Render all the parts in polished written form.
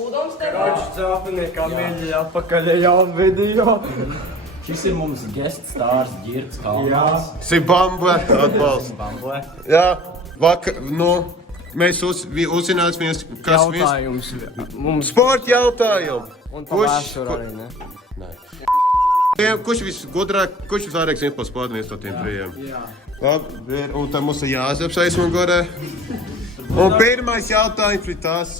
Udoms tev? Karoči dzāpiniekā mīļi atpakaļ jaunu video. Šis ir mums guest stars Girts Kalmans. Zimbabwe atbalsts. Zimbabwe. Jā, vakar, mēs uzzināsimies, kas Jautājums mums. Sporta jautājumu. Un pa vēsturu arī, ne? Kurš visgudrāk, kurš visvairāk zina par sporta viens no tiem trījiem? Jā. Labi, un tad mums ir Jāzeps aizmugurē. Un pirmais jautājums ir tas.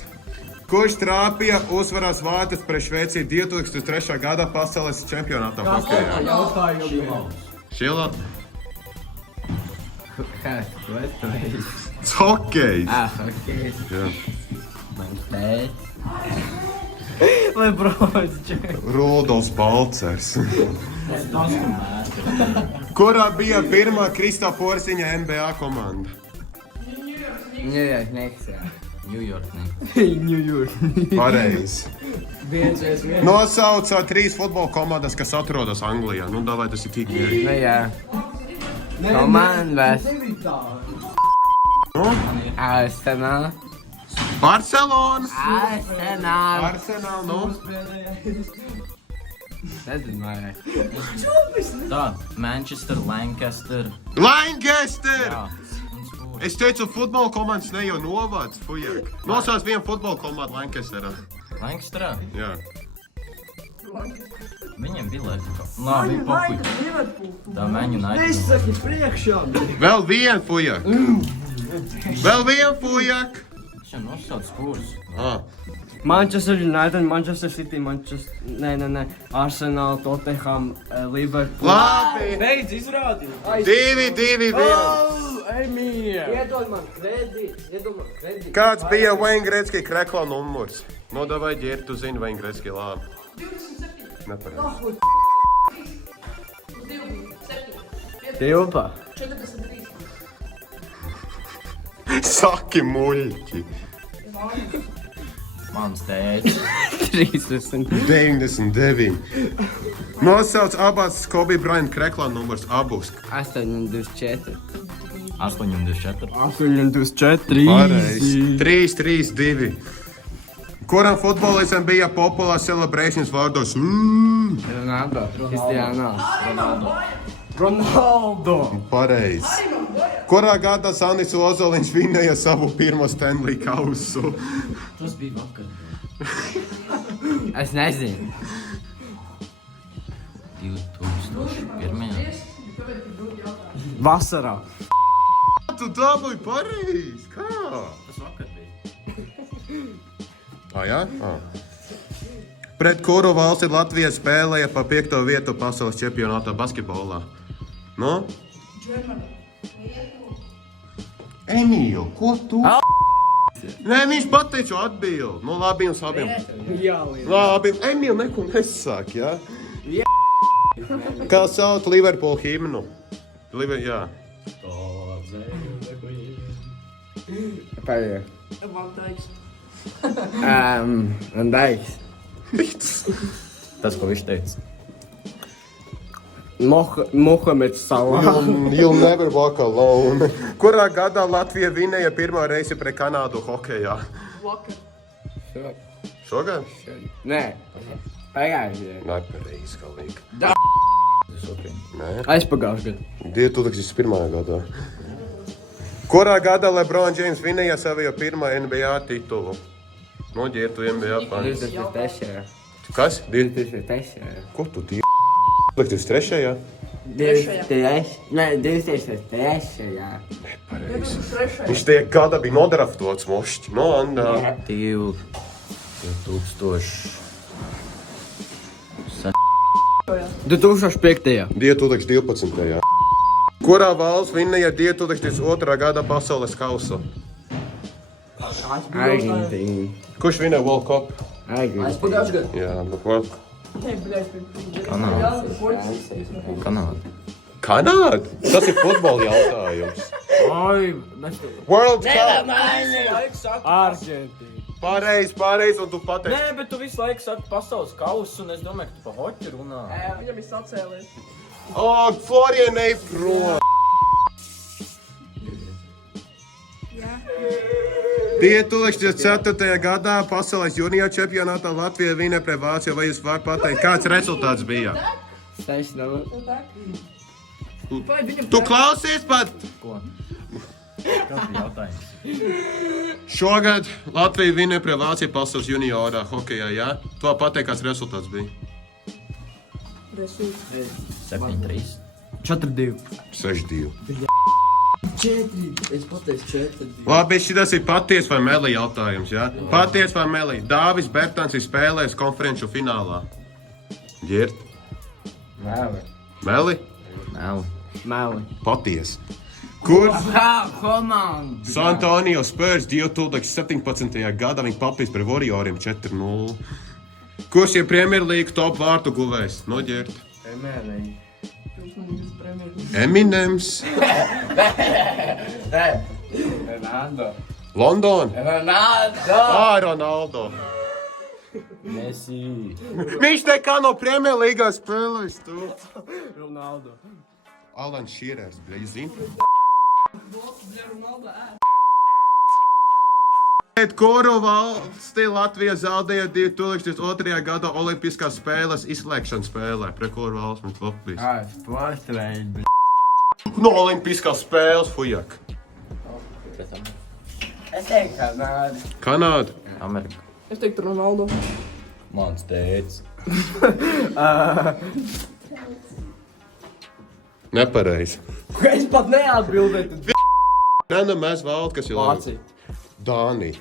Kurš trāpīja uzvarās vārtus pret Šveici 2003. Gadā pasaules čempionātā hokejā? Jautājums. Šilā? Kas? Hokejs. Hokejs. Jā. Mans tēts. Lebrons Džeks. Rudolfs Balcers. Kurā bija pirmā Kristā Porziņa NBA komanda? New York Knicks, jā. New York Knicks. New York. Pareizi. Viens. Nosauca 3 futbola komandas, kas atrodas Anglijā. Nu, davai, tas ir tik mierīgi. Nu jā. Komandas. Nu? Arsenal. Barcelona. Arsenal. Arsenal, nu? Nezinu, vai. Tā, Manchester, Lancaster. Lancaster! Jā. Un Spurs. Es teicu, futbola komandas ne jau novāc, fujak. Nosauc vienu futbola komandu Lancasterā. Lancasterā? Jā. Viņiem bija laikam. Labi, pokuļ. Tā Man United. Izsaki priekšā. Vēl vienu, fujak. Vēl vienu, fujak. Šiem nosauc Spurs. Manchester United, Manchester City, Nē. Arsenal, Tottenham, Liverpool. Labi. Beidz izrādīt. 2-1. Emīļa. Iedod man kredīt. Kāds bija Wayne Gretzky krekla numurs? Nu, davai, ģēri, tu zini Wayne Gretzky labi. 27. Nepareizi. Uz 27. Tilpa. 43. Saki muļķi. Mans tēts. 30. 99. Nosauc abās Kobe Bryant krekla numurs, abus. 824. 8-24. 824. Pareizi. 3-3-2. Kuram futbolistam bija populārs celebrations vārdos? Ronaldo. Cristiano. Ronaldo. Pareizi. Kurā gadā Sandis Ozoliņš vinēja savu pirmo Stanley kausu? Tas bija vakar. Es nezinu. 2001. Vasarā. Tu dabūji pareizi. Kā? Tas vakar bija. Jā? Pret kuru valsti Latvija spēlēja pa 5. vietu pasaules čempionātā basketbolā? Nu? Emīl, ko tu? Nē, viņš pateicu atbildi. Nu, labi, jums abiem. Jā, Labi, Emīl, neko nesāk, jā? Kā sauc Liverpool himnu? Jā. Pēdējā. Van Dijks. Van Dijks. Tas, ko viņš teica. Mohameds Salah. You'll never walk alone. Kurā gadā Latvija vinēja pirmo reizi pret Kanādu hokejā? Vakar. Šogad? Nē. Pagājušajā. Nepareizi, galīgi. Nē. Aizpagājušajā gadā. 2001. gadā. Kurā gadā LeBron James vinēja savu pirmo NBA titulu? Noģērtu NBA fans. 23. Kas? 23. Ko tu tie? 23. 23. Nē, 23. Nepareizi. Viņš tie gada bija nodraftots mošķi. No, Andā. 2005. 2012. Kurā valsts vinēja 2002. gada pasaules kausu? Argentīna. Kurš vinēja World Cup? Argentīna. Jā, nu ko? Kanāda. Kanāda? Tas ir futbola jautājums. Oi, mēs tu... World Cup! Argentīna. Pareizi, un tu pateici. Nē, bet tu visu laiku saki pasaules kausu, un es domāju, ka tu pa hoķi runā. Viņam ir sacēlies. O, Florian ej prom! 2004. gadā pasaules junior čempionātā Latvija vinēja pret Vāciju. Vai jūs varat pateikt, kāds rezultāts bija? 6-0. Vai viņam Tu klausies pat! Ko? Kas bija jautājums? Šogad Latvija vinēja pret Vāciju pasaules juniorā hokejā, jā? Tu vari pateikt, kāds rezultāts bija? 7-3. 4-2. 6-2. 4. Es pateicu 4. Labi, šis ir patiesi vai meli jautājums, jā? Patiesi vai meli? Dāvis Bertans ir spēlējis konferenču finālā. Ģirt? Meli. Meli? Meli. Patiesi. Kur Komanda. San Antonio Spurs 2017. gadā viņi papīs par Warrioriem 4-0. Kurš ir Premjerlīga top vārtu guvējs? No ģirt. Meli. Eminems. Ronaldo. London. Ronaldo. Ronaldo. Messi. Viņš nekā no Premjerlīgā spēlēs, tu. Ronaldo. Alan Shearers, bļa, jūs zini? Kuru valsti Latvija zaudēja 2002. gadā Olimpiskās spēles izslēgšanas spēlē? Pret kuru valsts mēs Latvijas? Sportveidi. No Olimpiskās spēles, fujak. Es teiktu, Kanāda. Kanāda. Amerika. Es teiktu Ronaldo. Mans tēts. Nepareizi. Es pat neatbildēju. Rena mēs valda, kas ir Vācija. Dānija.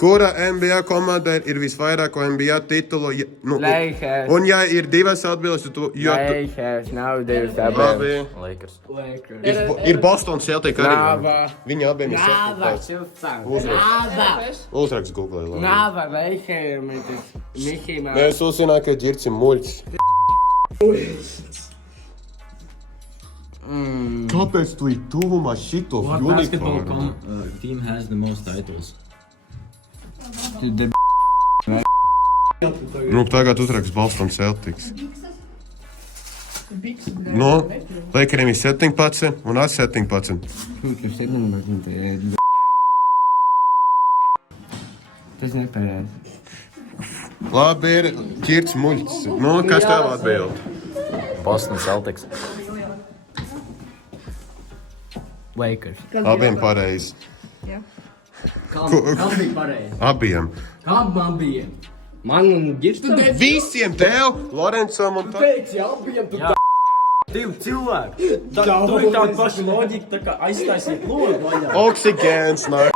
Kura NBA komanda ir visvairāk NBA titulu? Lakers. Un ja ir divas atbildes, tu... Lakers. Nav divas Labi. Lakers. Lakers. Ir Boston Celtic arī. Nava. Viņi abiem ir Nava. septītās. Nava. Uzraksts Google. Labi. Nava. Lakers. Mickey Mouse. Mēs uzzinājām, ka ģirts ir muļķis. Kāpēc tu ir tuvumā šito What basketball uniformu? team has the most titles? Nu, tagad uzraksts Boston Celtics. Nu, Lakeriem ir 17 un ar 17. Tas nepareizi. Labi, ir ģirts muļķis. Nu, kas tev atbild? Boston Celtics. Lakers. Abiem pareizi. Kam bija pareizi? Abiem. Kam man bija? Man un Girstam? Visiem tev, Lorencam un tā. Teici, abiem tu tā. Divi cilvēki. Tur ir tāda paša loģika, tā kā aiztaisiet logu vaļā. Oksigēns, nā.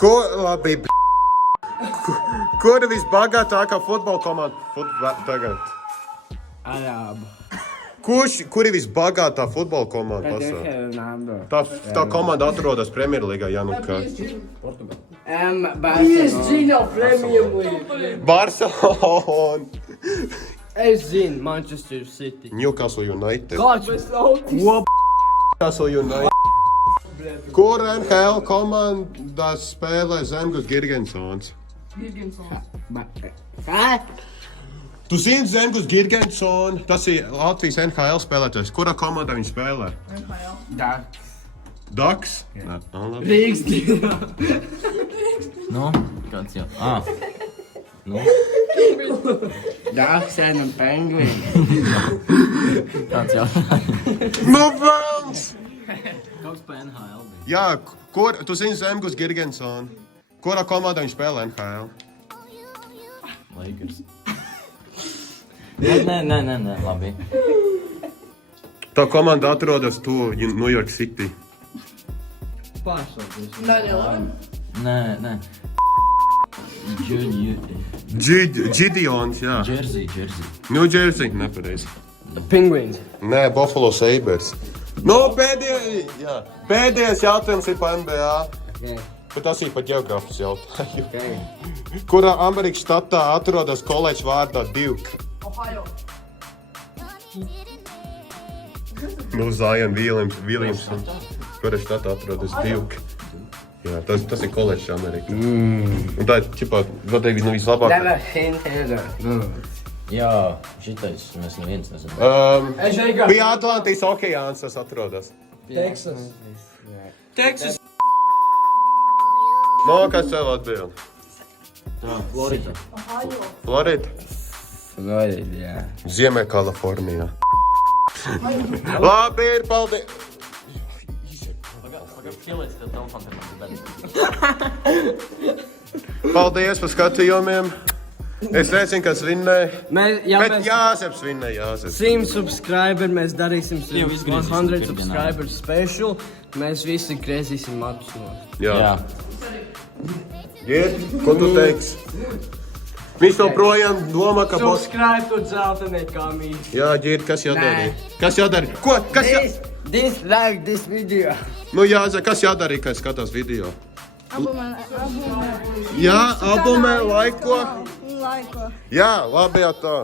Ko, labi, kur ir visbagātākā futbola komanda tagad? Arābu. Kur ir visbagātā futbola komanda pasaulē? Ronaldo. Tā komanda atrodas Premjerlīgā, jā, nu kā. Barcelona. Premium League. Barcelona, Es zinu, Manchester City. Newcastle United. Kāds? Newcastle United. Kur NHL komandā spēlē Zemgus Girgensons? Kā? Tu zini Zemgus Girgensons, tas ir Latvijas NHL spēlētājs. Kurā komandā viņš spēlē? Daks? Nē, labi. Rīgas dienā. Nu, kāds jau? Nu, Dārksen un Penguin. kāds jau? Nu, velns! Kāds pa NHL bija? Jā, tu zini Zemgus Girgensons. Kurā komandā viņš spēlē NHL? Lakers. Nē, labi. Tā komanda atrodas to New York City. Pārsaucies. Daniel. Nē. Gideons, jā. Jersey. New Jersey, nepareizi. Penguins. Nē, Buffalo Sabres. Nu, pēdējais jautājums ir par NBA. Bet tas ir par ģeogrāfijas jautājumu. Kurā Amerikas štatā atrodas koledža vārdā Duke? Ohio. Nu, Zion Williamson. Kurā štatā atrodas Duke? Jā, tas ir koledžs Amerikā. Un tā ir, ķipā, vadīgi vislabāk. Never hint either. Jā, šitais mēs neviens nezinām. Pie Atlantijas okeāns tas atrodas. Texas. Texas. No, kas tev atbild? Florida. Florida? Florida, jā. Ziemē Kalifornijā. Labi, ir paldies. Ieliec tev telefonu. Paldies par skatījumiem. Es nezinu, kas vinnēja. Bet Mēs Jāzeps vinnēja, Jāzeps. 100 subscriber, mēs darīsim Jau izgriezīsim 100 pirmdienā. subscriber special. Mēs visi griezīsim matus no. Jā. Gied, ko tu teiksi? Viņš joprojām domā, ka būs... Subscribe to dzeltenē kamīti. Jā, Gied, kas jādara? Kas jādara? Ko? Kas jādara? Dislike this video. Nu, Jāze, kas jādara, kad skatās video? Abonē. Jā, abonē, laiko. Laiko. Jā, labi, jā tā.